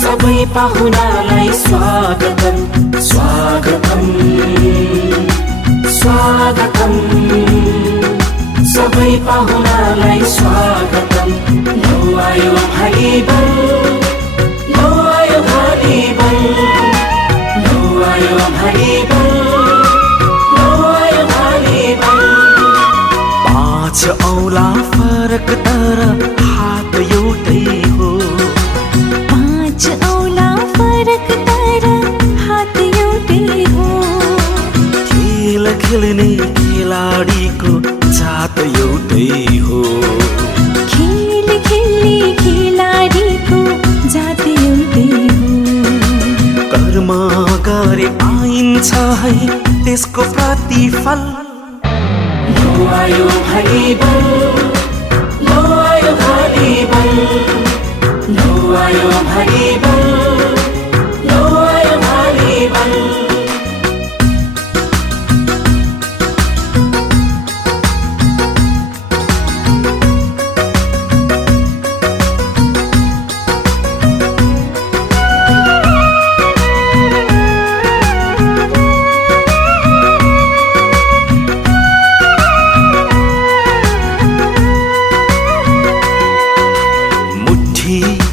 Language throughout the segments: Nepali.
सबै पाहुनालाई स्वागतम स्वागतम स्वागतम सबै पाहुनालाई स्वागतम लो आयो भाइबल लो आयो भाइबल लो आयो भाइबल लो आयो भाइबल पाँच औला फरक तर हात एउटै हो औला फरक तर हात एउटै हो खेल खेल्ने खेलाडीको जात एउटै हो खेल खेल्ने खेलाडीको जात एउटै हो कर्म गरे पाइन्छ है त्यसको प्रतिफल लो आयो भाइबल लो आयो भाइबल लो आयो भाइबल लो आयो भाइबल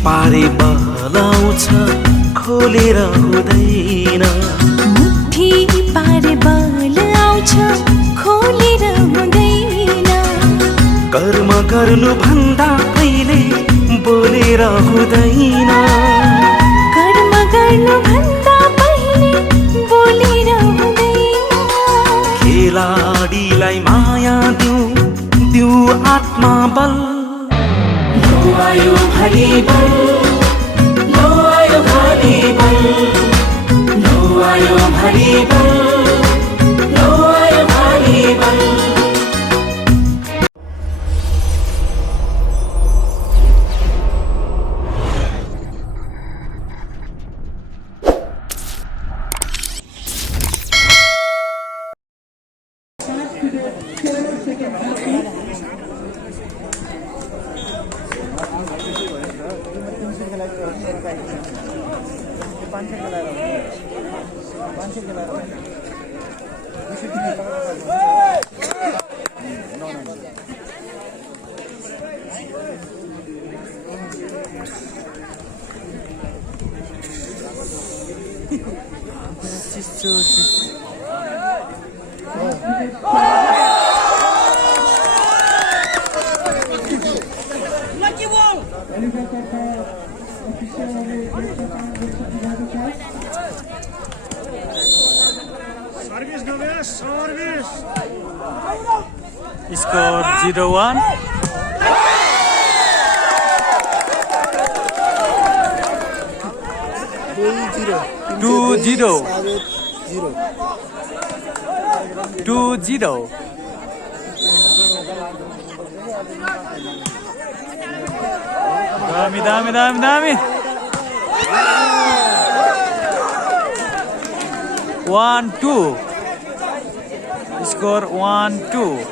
पारे बलाउँछ खोलेर हुँदैन मुठी पारे बल आउँछ खोलेर हुँदैन कर्म गर्नु भन्दा पहिले बोलेर हुँदैन कर्म गर्नु भन्दा पहिले बोलेर हुँदैन खेलाडीलाई माया दिउ आत्मा बल लो आयो भाइबल लो आयो भाइबल लो आयो भाइबल लो आयो viable Score 0-1. Two zero. 2-0. Dami. 1-2. Score 1-2.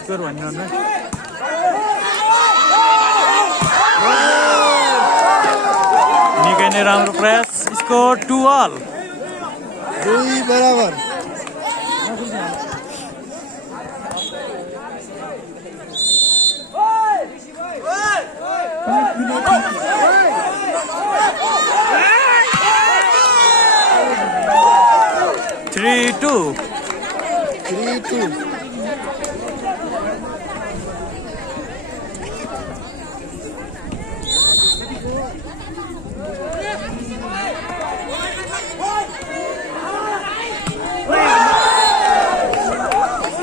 Score 1-1. निकै नै राम्रो प्रयास. Score 2-all. 2 बराबर. Three two. 3-2.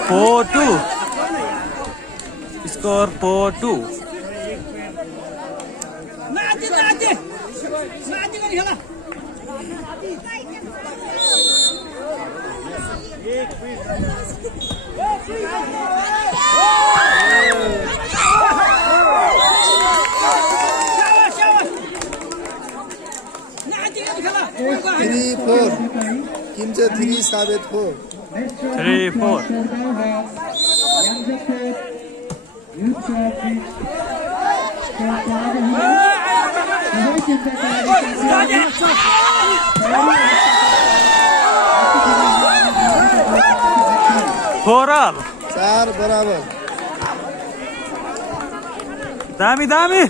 Four two. Score 4-2. Three four. किमचे 3 साबित हो. 3-4. फोर ऑल 4 बराबर दामी दामी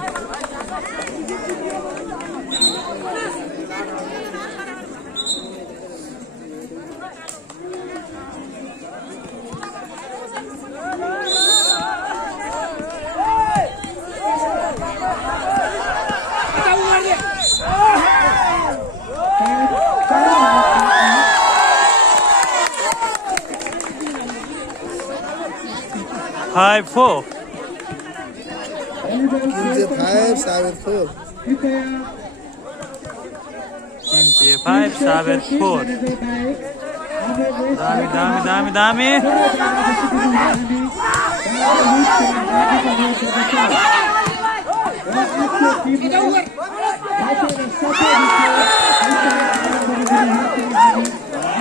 5-4 5 7 4 टीमचे 5-4 दामी दामी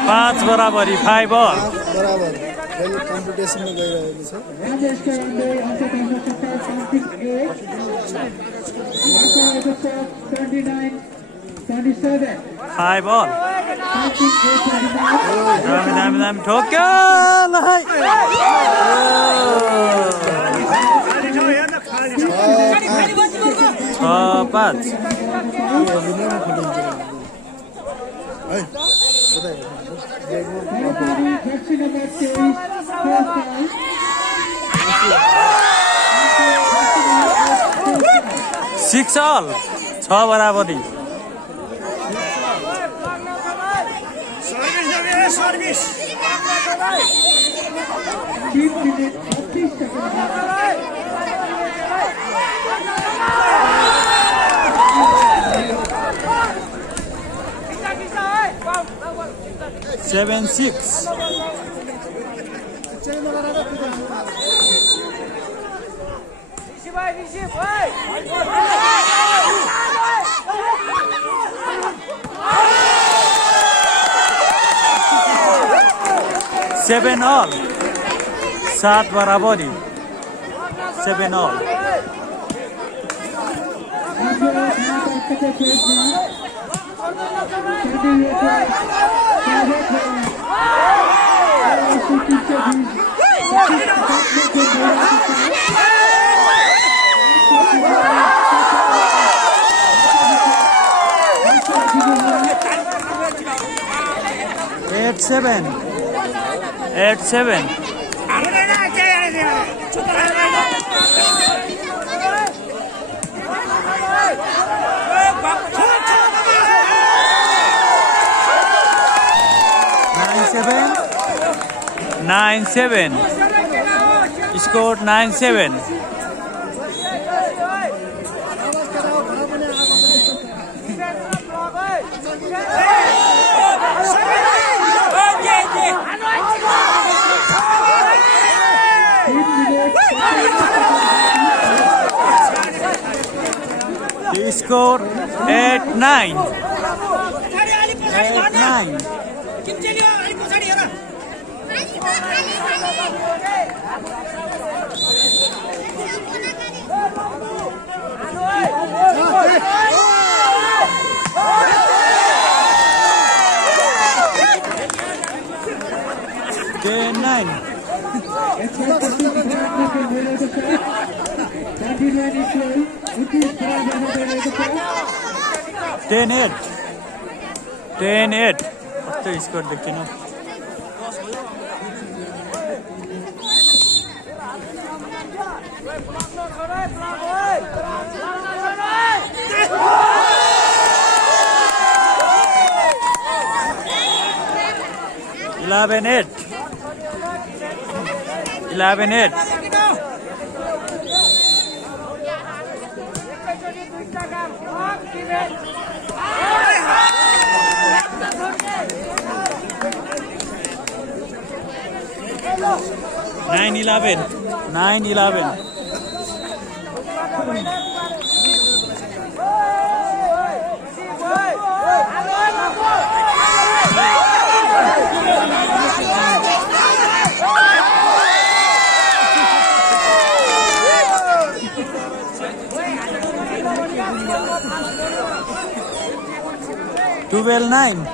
पाँच बराबरी 5 ऑल बराबर खेल कम्पिटिसन में गइरहेको छ 5 ऑल दामी दामी दामी ठोक्यो छ 5 है सिक्स ऑल 6 बराबरी सेवन 6 7 ऑल 7 बराबरी 7 all at seven 9-7 scored 9-7 He scored 8-9 10-9 10-8 कस्तो स्कोर देखिनु Eleven eight. Nine eleven. 12-9.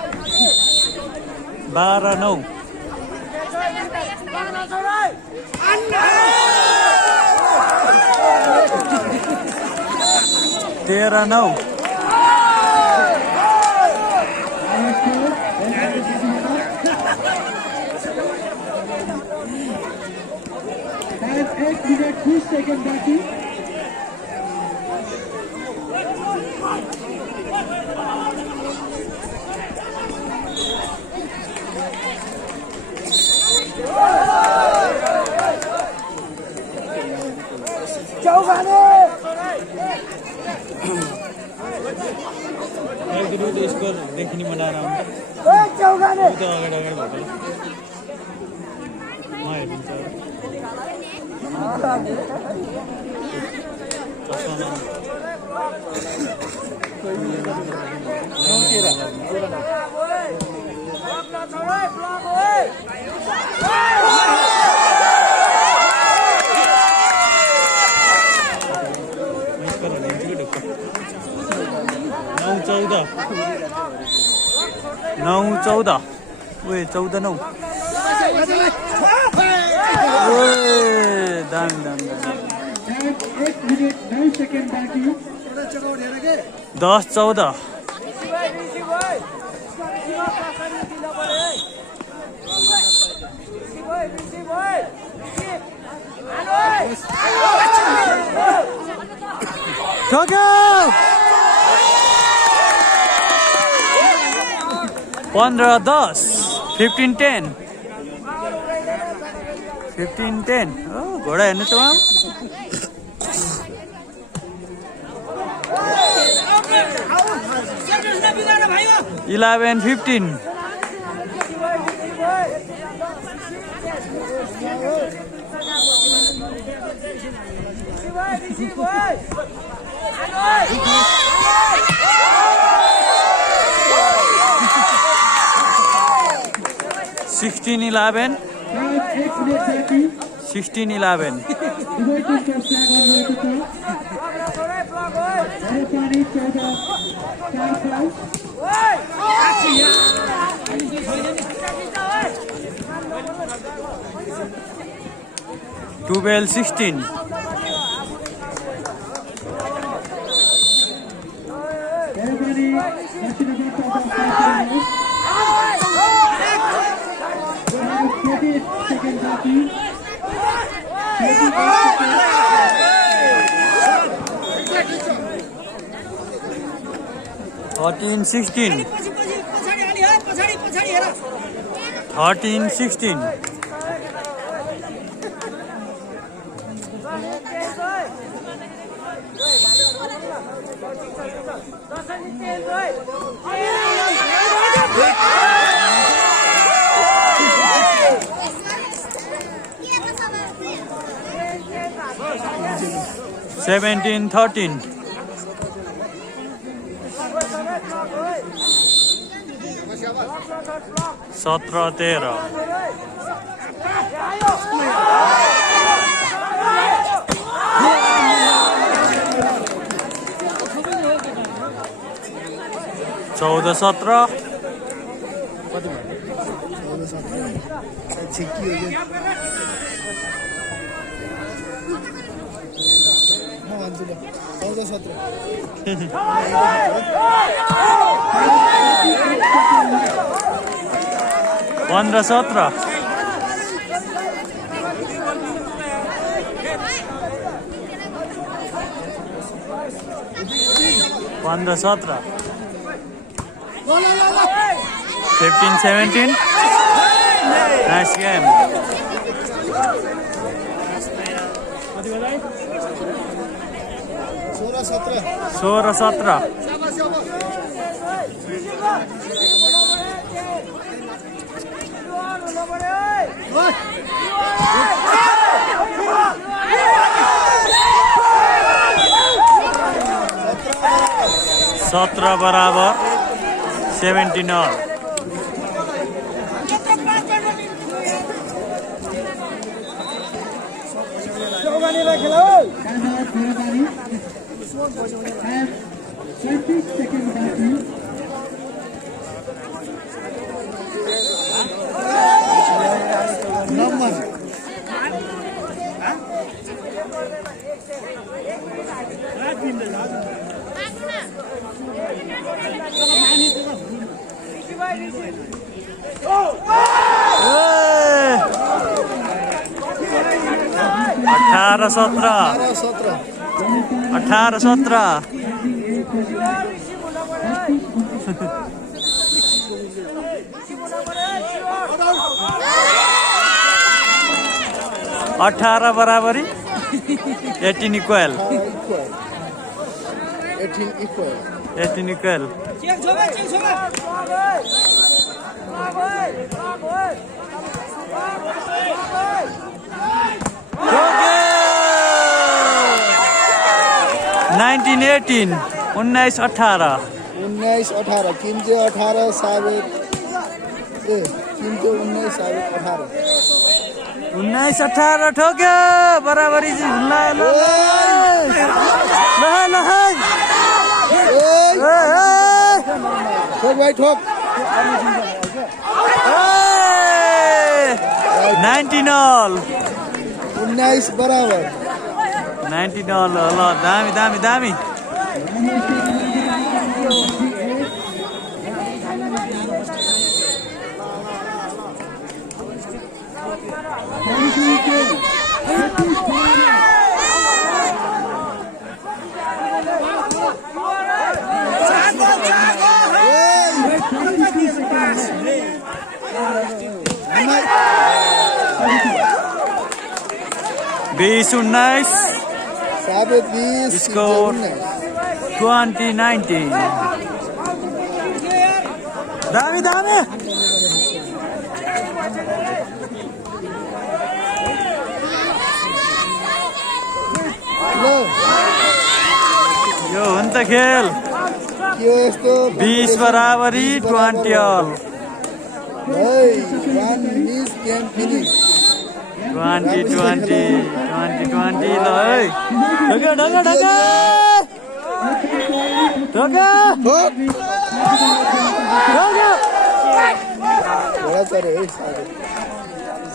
12-9. 13-9. 8 minutes 2 seconds बाकी. स्कोर देखनी बना रहा हूँ तो अगर नौ 14 वे 14-9 दामी 8 minutes 9 seconds बाकी. 10-14 15-10 15-10 15-10 घोडा हेर्नु त 11-15 16-11 16-11 12-16 13-16 13-16 17-13 17-13 14-17 15-17 15-17 15-17 nice game 16-17 17 बराबर 17 all अठारह 17 18 बराबरी 18 इक्वल 18 इक्वल नाइन्टीन 18 किम्चे 18 साबित किम्चे 19 साबित 18 ठोक्यो बराबरी ठोक भाई ठोक 19 all 19 बराबर 19 all ल दामी बीस 19 साबित 20 स्कोर 2019 दामी यो हो नि त खेल 20 बराबरी 20 all 20 ल है ढोका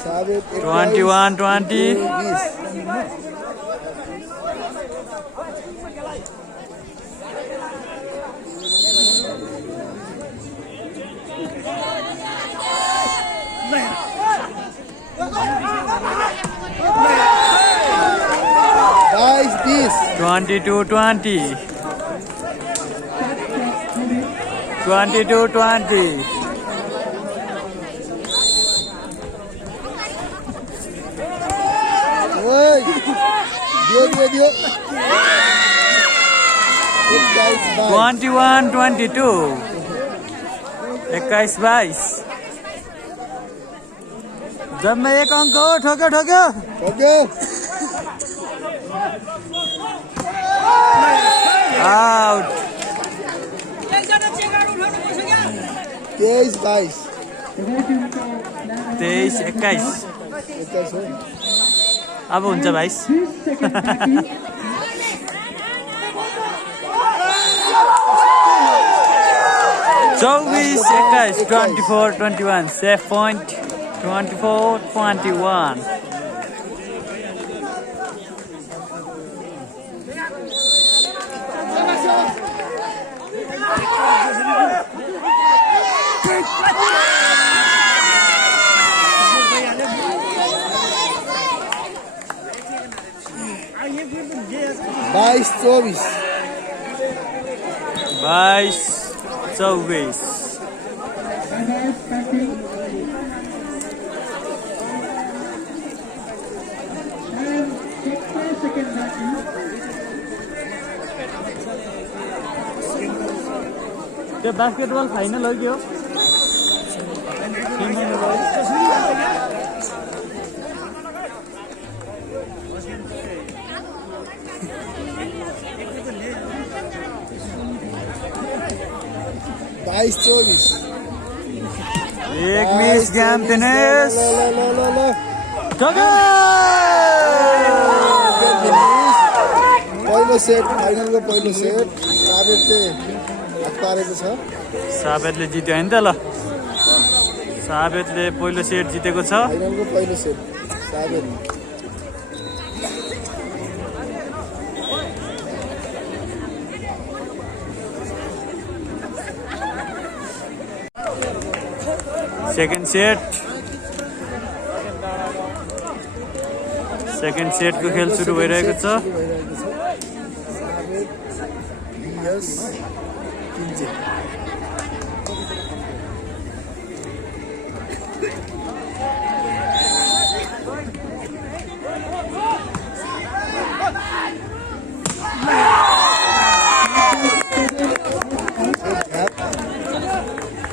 साबित 21 20 22 20 22 20 दियो 21 22 21 जम्मै एक अंक हो ठोक्यो आउट 23 21 अब हुन्छ 22 24 21 21 सेफ point 24 21 22 त्यो बास्केटबल फाइनल हो कि हो एक मिस गेम टेनिस पहिलो सेट फाइनलको पहिलो सेट साबितले हात पारेको छ साबितले जित्यो हैन त ल साबितले पहिलो सेट जितेको छ फाइनलको पहिलो सेट साबित सेकेन्ड सेटको खेल सुरु भइरहेको छ।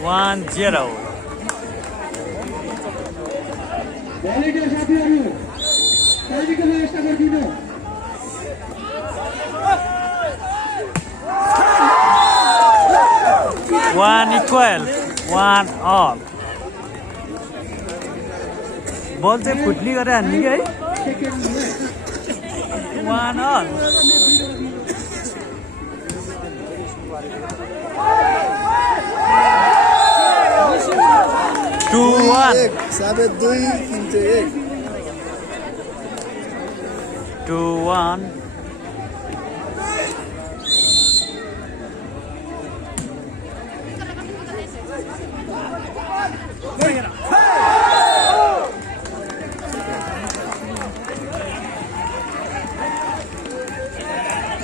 One zero. One equal, one all. बल चाहिँ फुट्ने गरेर हान्ने कि है? One all. Two one. 2-1.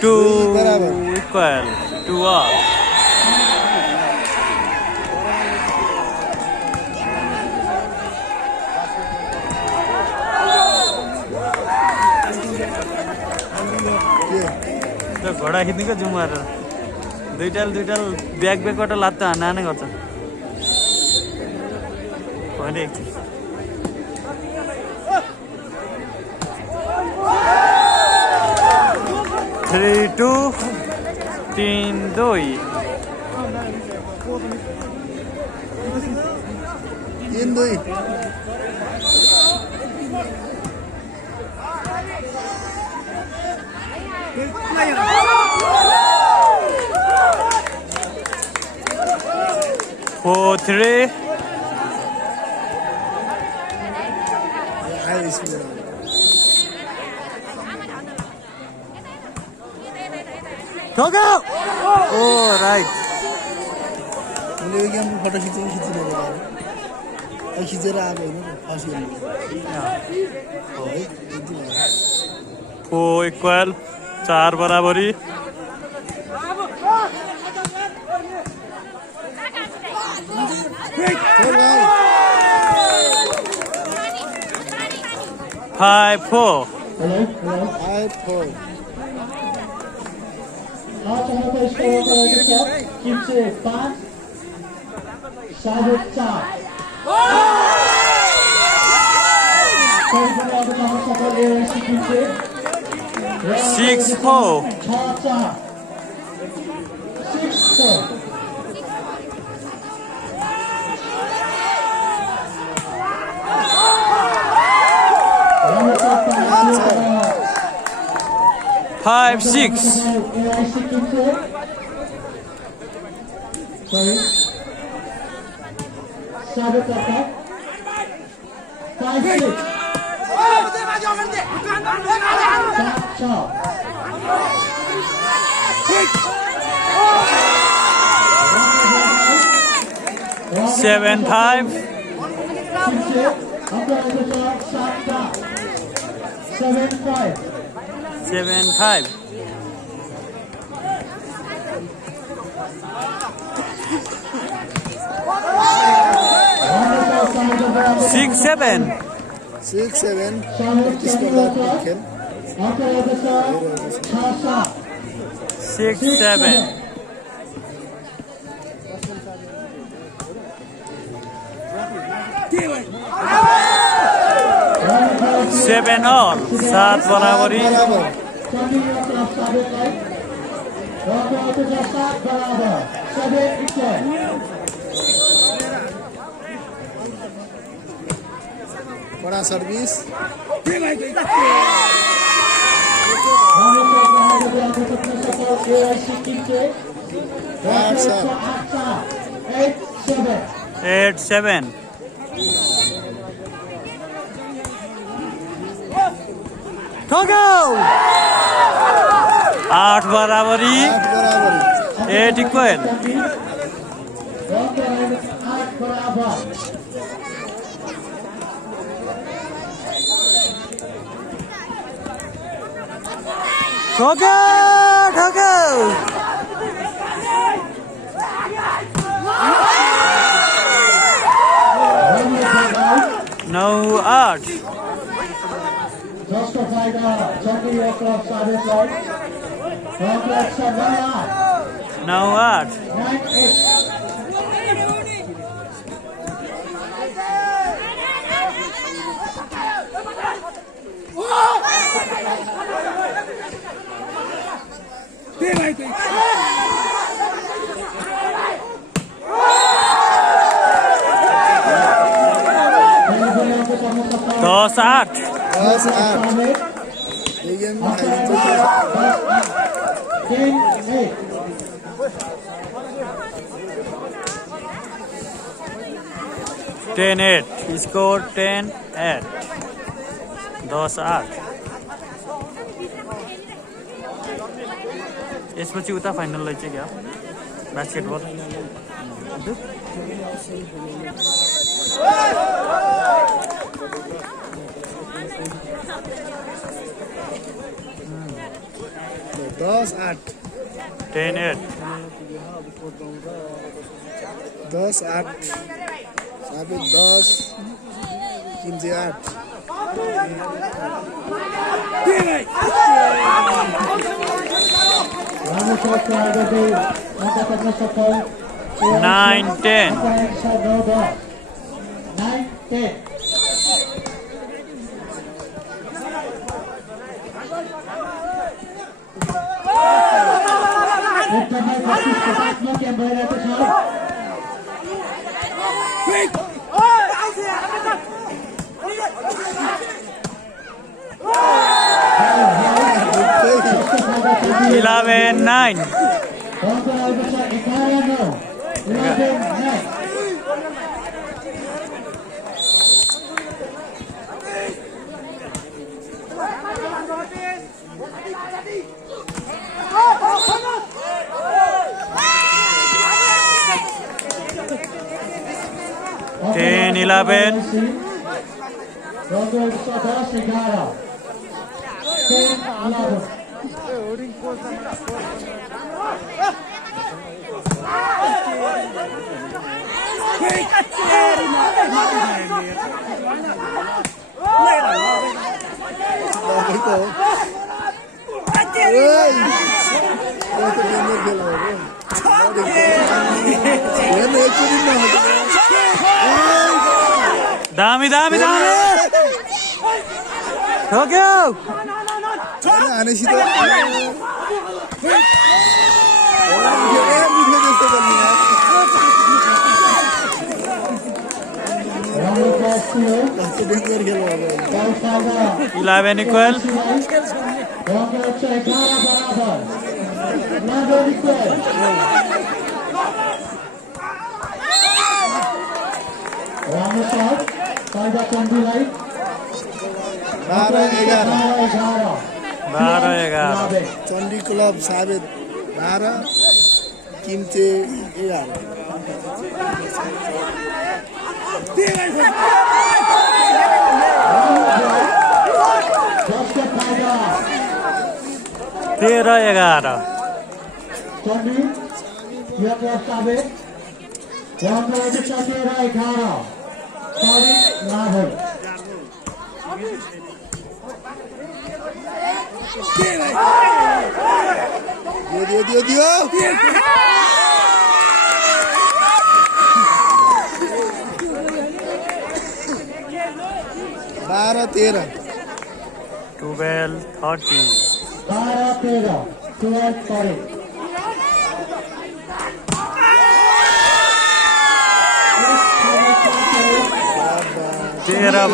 Two equal, 2-all. घोडा खिच्नेको जुम गरेर दुईटाल ब्यागबाट लात्ता हान्ने गर्छ। भने 3-2 3-2 4-3. Go! Oh, right. फोटो खिचेर आएको होइन 4 equal, 4 बराबरी। Five four. Six four. 5-6. Seven five. 7-5. 6-7. 6-7. 6-7. 7-all. 7 बराबरी। बड़ा सर्विस। Eight seven. आठ बराबरी। 8 equal. ठोक्यो ठोक्यो 9-8 Justified Chucky O'Clock Sabit Light. Complex 9-8. 9-8 10-8 10-8 ये गेम में हाई 10-8 स्कोर 10-8 10-8 यसपछि उता फाइनल चाहिँ क्या बास्केटबल दस आठ 10-8 10-8 साबित 10 किम्जे 8 9-10 11-9 10-11 दामी दामी दामी ठोक्यो आने सी तो डेंजर खेल रहा है 11 इक्वल बारह 11 चंडी क्लब साबित 12 किम्चे 11 13-11 दियो 12-13 12-13 13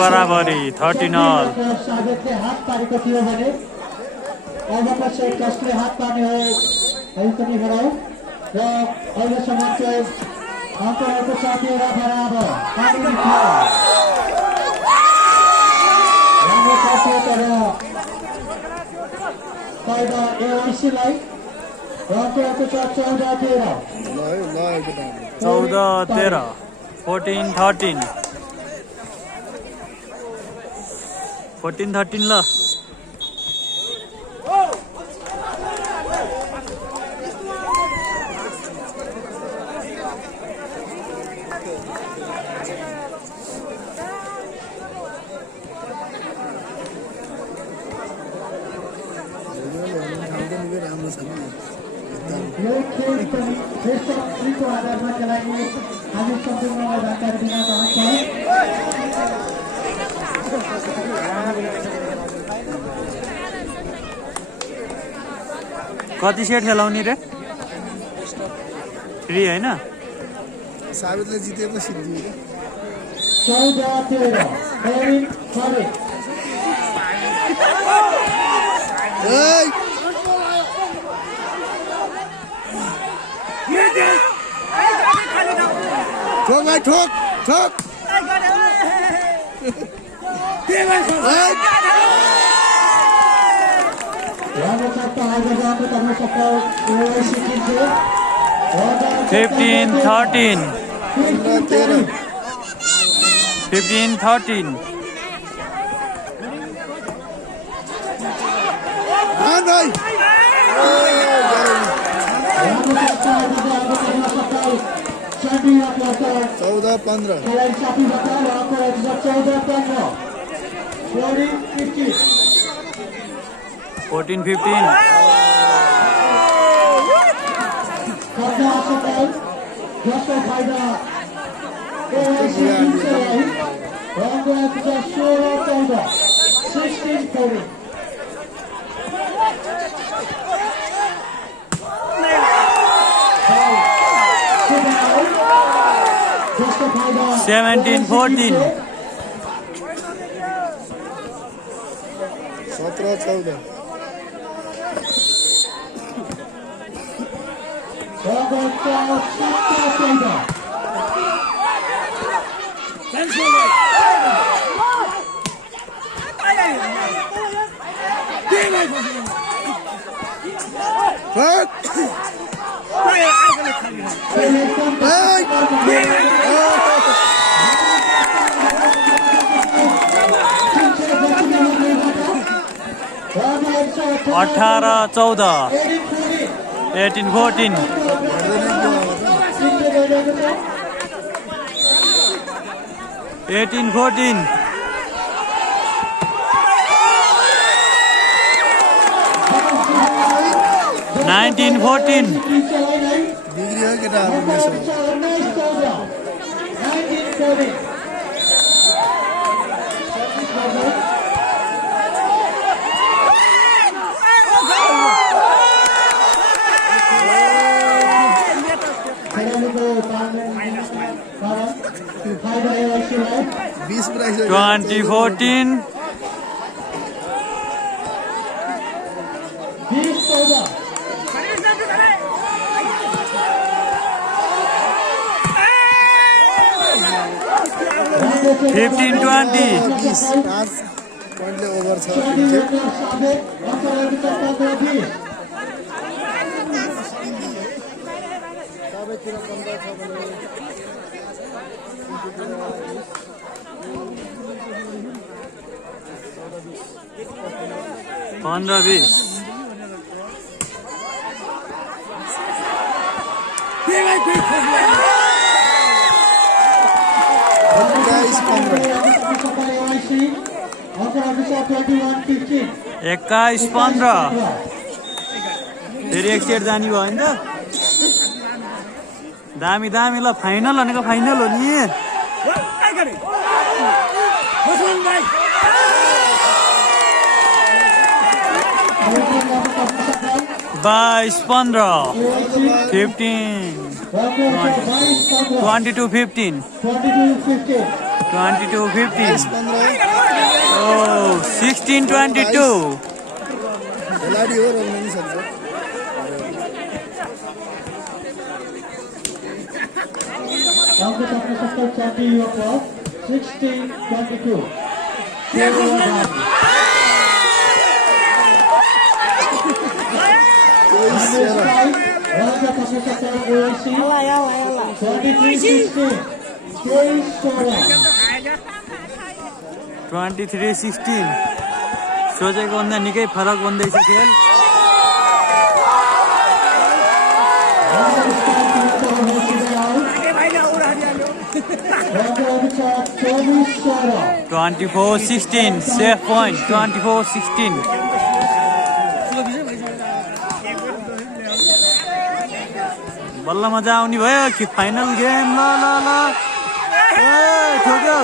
बराबरी 13-all हात पारेको थियो भने अबपछि कसले हात पार्ने हो है पनि गराउ र अहिलेसम्म चाहिँ अङ्कहरूको साथीहरू बराबर राम्रो पर्थ्यो तर पहिला एआइसीलाई अङ्कहरूको साथ 14-13 14-13 14-13 ल राम्रो छ नि यो खेल पनि बेस्ट अफ 3 को आधारमा खेलाइने हामी सम्पूर्णलाई जानकारी दिन चाहन्छौँ। कति सेट खेलाउने रे 3 हैन साबितले जितेको सिद्धि 14-13 Kevin Farid ठोक भाइ ठोक ठोक राम्रो सट्टा आज जाको तपाईँ सट्टा ओएसी किन्थे 15-13 15-13 भाइ राम्रो सट्टा आज जाको तपाईँ सट्टा च्याम्पियन अफ 14-15 खेलाडी साथीबाट उहाँको रहेको छ 14-15 14-15 खर्चा सट्टा जसको फाइदा ओएसी किन्छलाई उहाँको रहेको छ 16-14 16-14 17-14 17-14 अठारह 14 18-14 18-14 19-14 बिग्रियो केटाहरु मेसो बीस प्राइस 20-14 15-20 पोइन्टले ओभर छ सबैतिर कम्प्लिट छ भने 15-20 21-15 फेरि एक सेट जाने भयो नि त दामी दामी ल फाइनल भनेको फाइनल हो नि 22-15 15 22-15 22-15 Oh, 16-22 खेलाडी हो रोक्न नि सक्छ Angka tapos sa champion po 16-22 Angka tapos sa OAC 23-16 23-16 सोचेको भन्दा निकै फरक हुँदैछ खेल Angka 24-16 safe point 24-16 बल्ल मजा आउने भयो कि फाइनल गेम ल ल ल ए ठोक्यो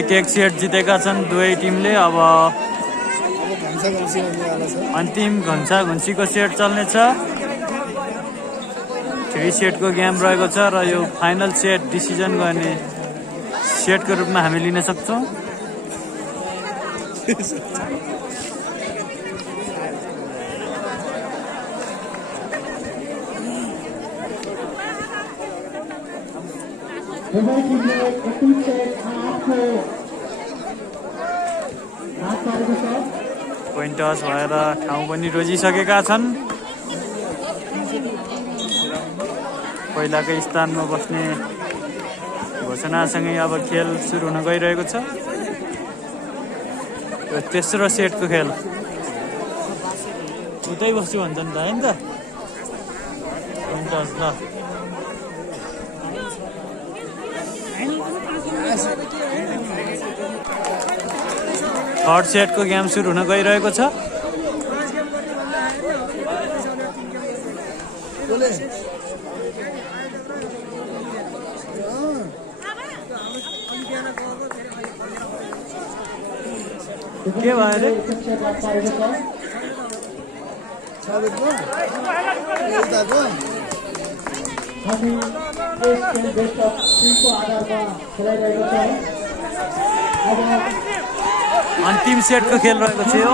एक सेट जितेका छन् दुवै टिमले। अब अन्तिम घन्सा घुन्सीको सेट चल्नेछ। 3 सेटको गेम रहेको छ र यो फाइनल सेट डिसिजन गर्ने सेटको रूपमा हामी लिन सक्छौँ। पोइन्ट टस भएर ठाउँ पनि रोजिसकेका छन्। पहिलाकै स्थानमा बस्ने घोषणासँगै अब खेल सुरु हुन गइरहेको छ। यो तेस्रो सेटको खेल उतै बस्छु भन्छन् त होइन त। पोइन्ट टस ल थर्ड सेटको गेम सुरु हुन गइरहेको छ। के भयो अरे अन्तिम सेटको खेल रहेको छ यो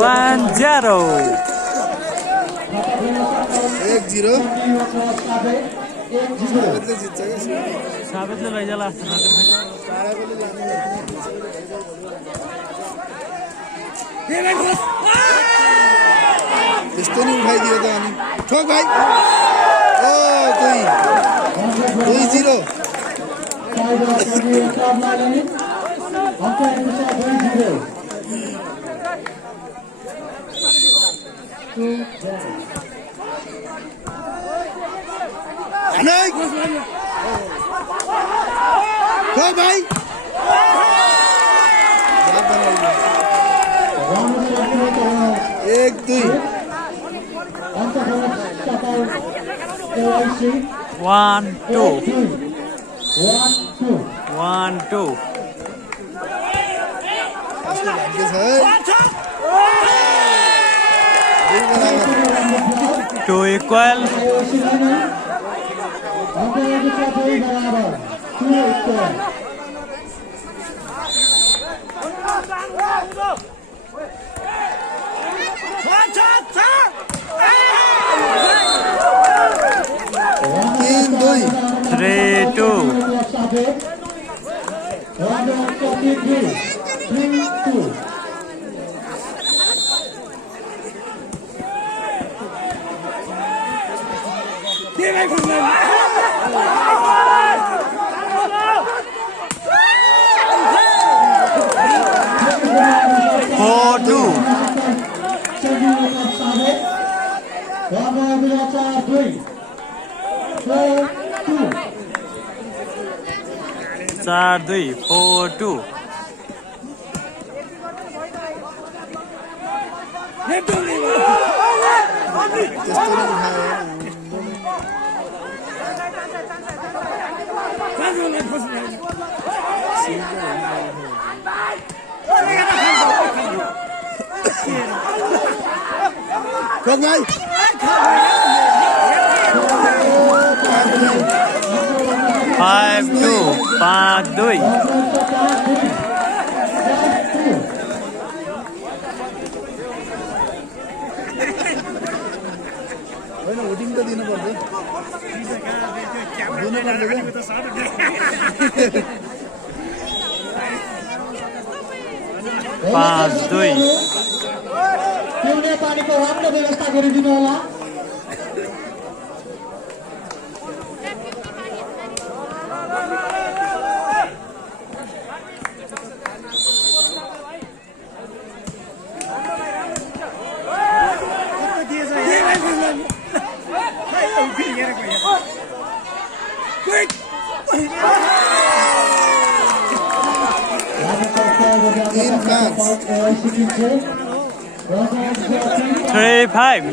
1-0 साबितले लैजाला त्यस्तो नि उठाइदियो त अनि ठोक भाइ ओ 2-0 भाइ 1-2 1-2 2 equal चार 2 4-2 5-2 5-2 होइन हुटिङ त दिनु पर्छ 5-2 पिउने पानीको राम्रो व्यवस्था गरिदिनु होला। तीन पाँच 3-5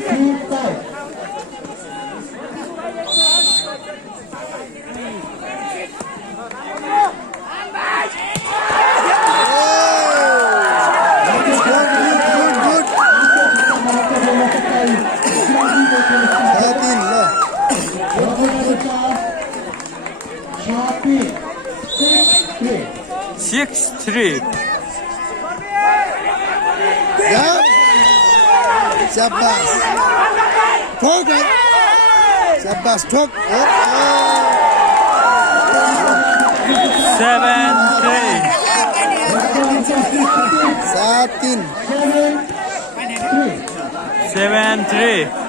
6-3 शाबाश ठोक शाबाश ठोक 7-3 7-3 9-3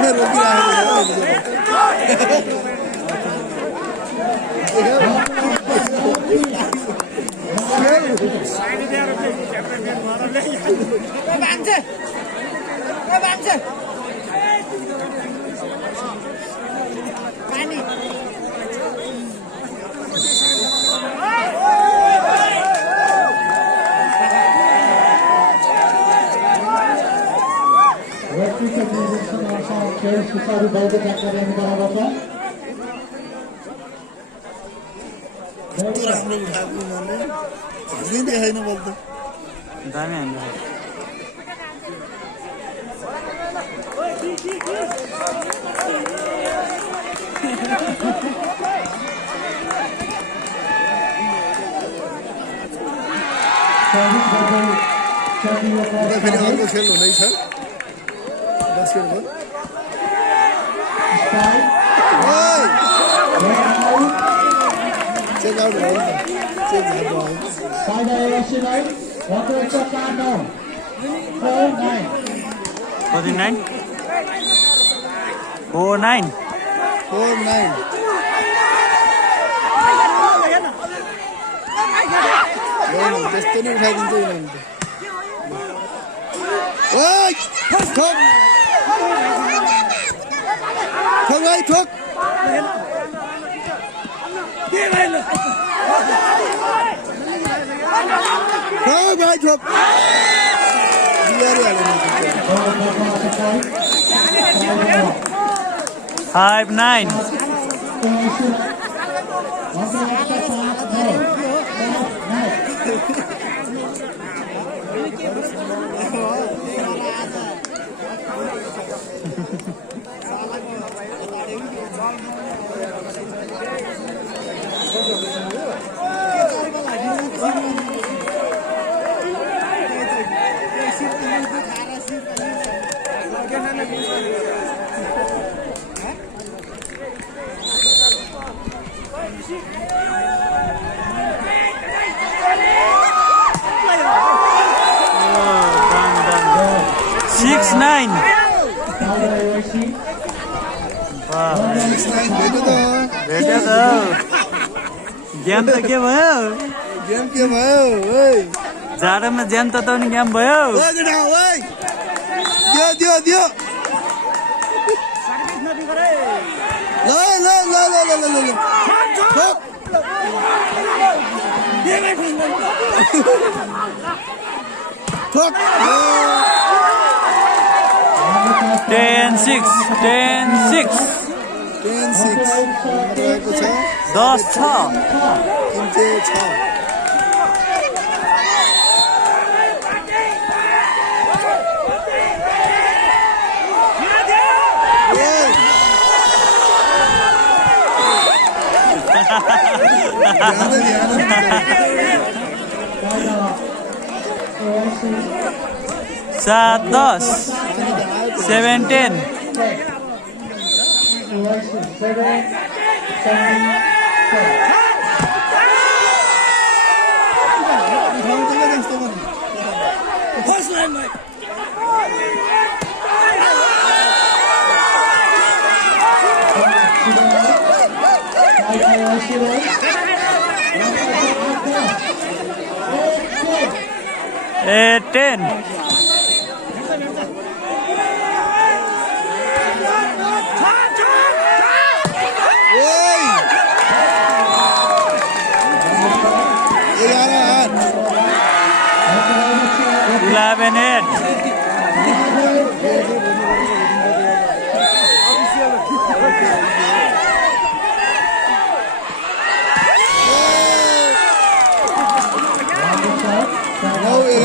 में रोक रहा सुचारू बल जानकारी बराबर छ राम्रो देखाइन बोल त दामी हुन्छ फेरि अर्को खेल हुँदैछ बास्केटबल चेक आउट भयो चेक भयो 4-9 त्यस्तो नै उठाइदिन्छ उनीहरूले ओइ ठोक ठोक भाइ ठोक भाइ ठोक 5-9 6-9 भेट्यो त गेम त के भयो जाडोमा ज्यान तताउने गेम भयो ठोक 10-6 रहेको छ 10-6 6 7 10 7 10 8 10 11 8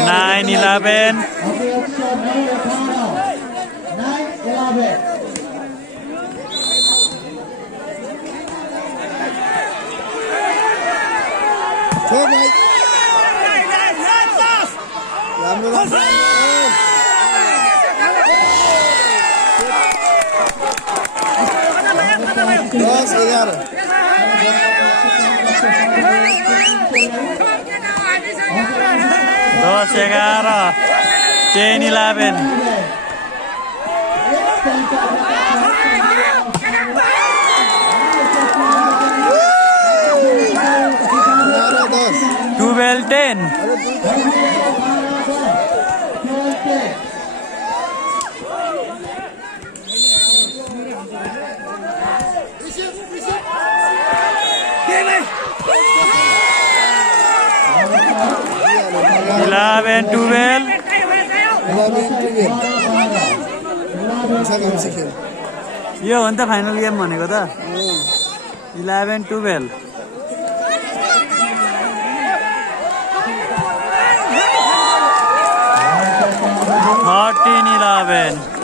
9 11 10 11 10 11 12 10 11 12 यो हो नि त फाइनल गेम भनेको त 11 12 13 11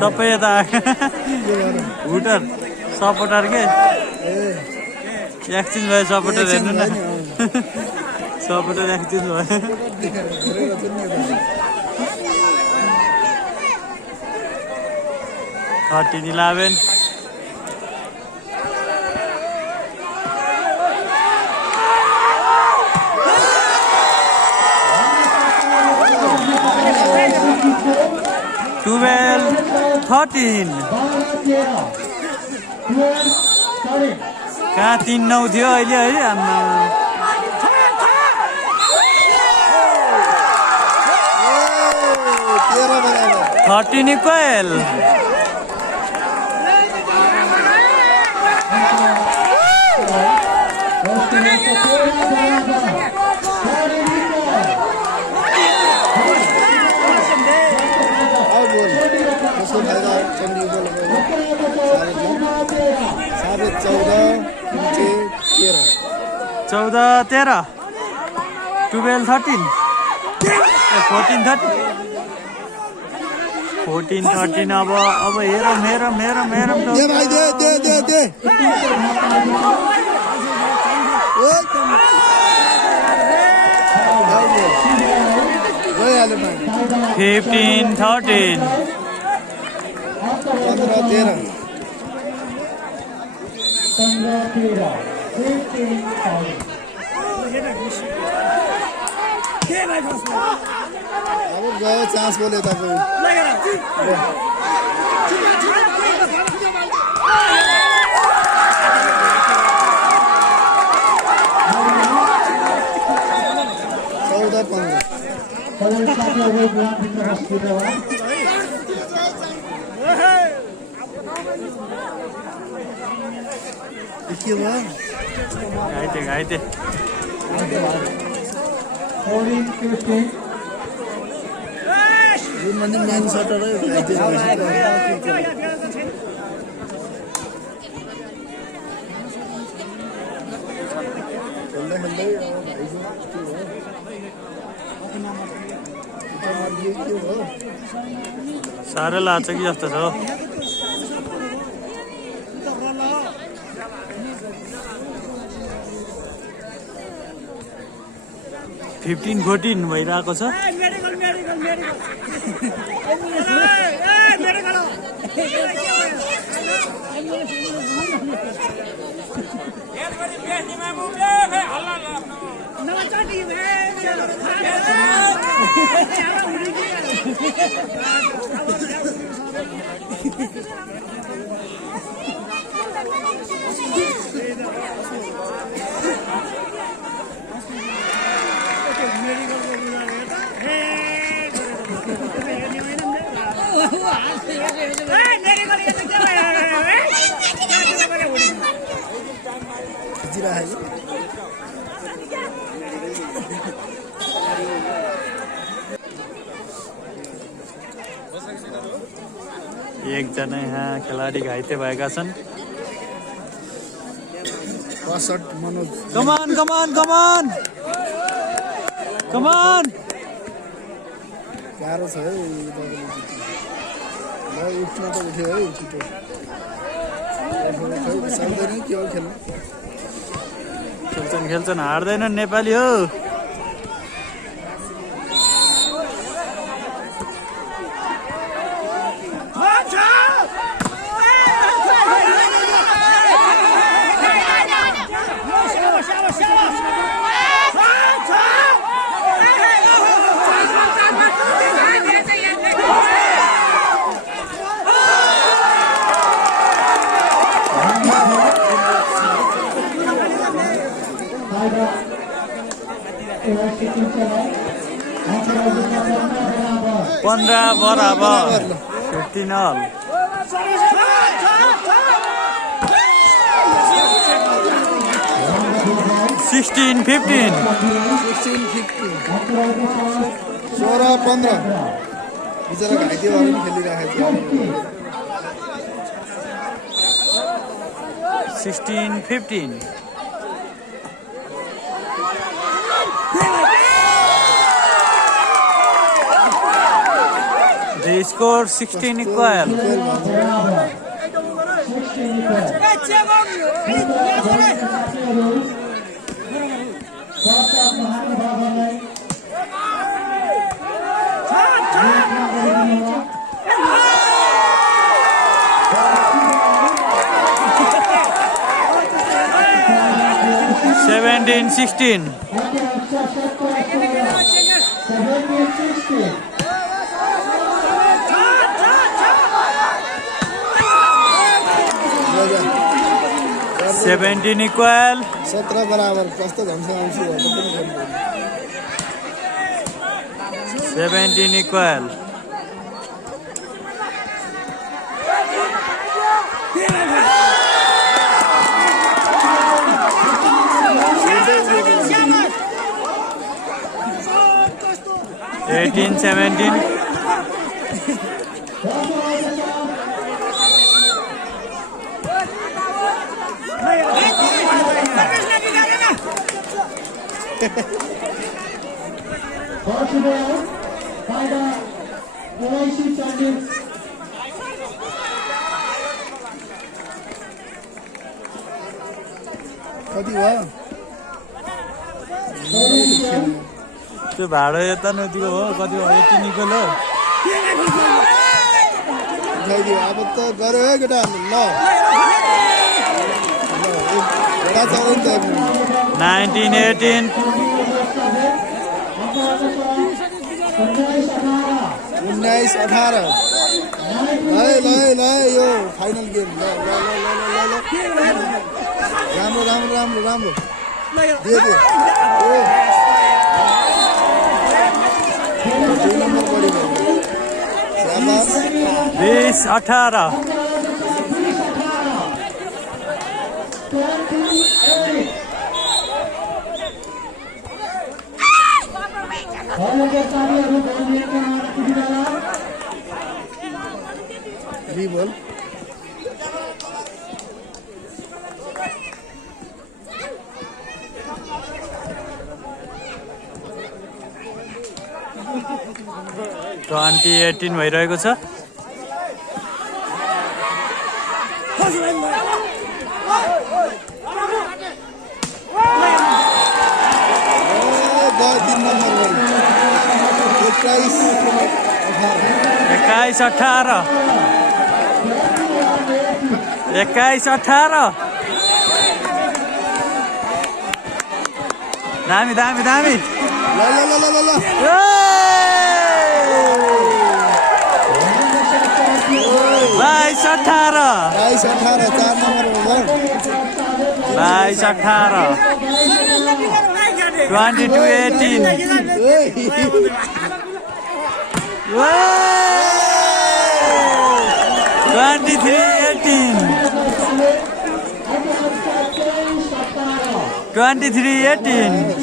सबै यता हुटर सपोर्टर के एक्सचेन्ज भयो सपोर्टर हेर्नु न सपोर्टर एक्सचेन्ज भयो 13 11 12 13 कहाँ 3 9 थियो अहिले है आम्मा 13 इक्वल चौदह 13 12 13 14 13 अब हेरौँ Fifteen, 13 अब गयो चान्स बोले त कोही ガイテ मेन सटर खेल्दै के हो साह्रै लाग्छ कि जस्तो छ 15-14 भइरहेको छ एकजना यहाँ खेलाडी घाइते भएका छन् मनोज कमान कमान कमान कमान गाह्रो छ है उठ्न त उठ्यो है छिटो सक्दैन के हो खेल्नु खेल्छन् खेल्छन् हार्दैनन् नेपाली हो 15 बराबर 15 all 16-15 16-15 बिचरा घाइते भएर पनि खेलिरहेको छ 16-15 They score 16 equal. Seventeen, 16. Seventeen equal. 17 बराबर कस्तो घम्सा आउँछु 17 equal. Eighteen, 17. कति भयो त्यो भाडो यता नदीको हो कति हो 18 equal हो उठाइदियो अब त गऱ्यो है केटा ल घोडा चलाउनु त 19-18 19-18 ल यो फाइनल गेम राम्रो राम्रो राम्रो राम्रो दे 2 नम्बर बढी भयो 20-18 बॉल 2018 भइरहेको छ। एक्काइस 18 दामी दामी दामी 23-18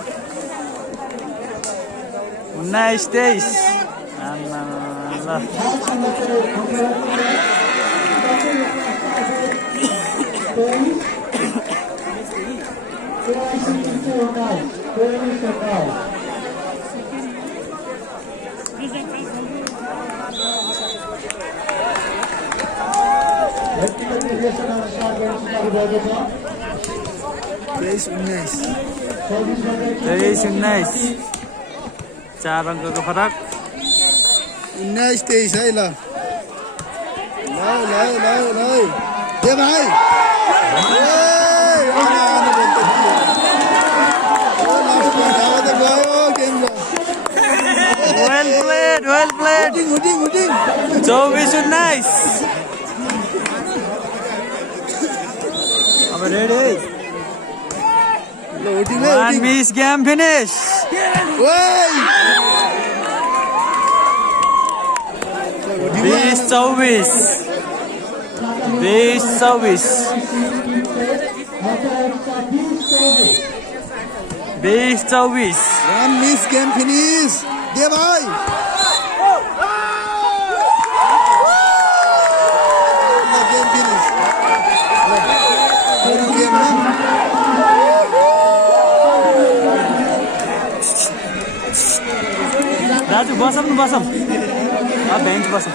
19-23 23-19 4 अङ्कको फरक 19-23 है ल दे भाइ well played 24-19 अब ready one miss game finish 20-24 one miss game finish they भाइ गेम फिनिश दाजु बसौँ न बसौँ बेन्च बसौँ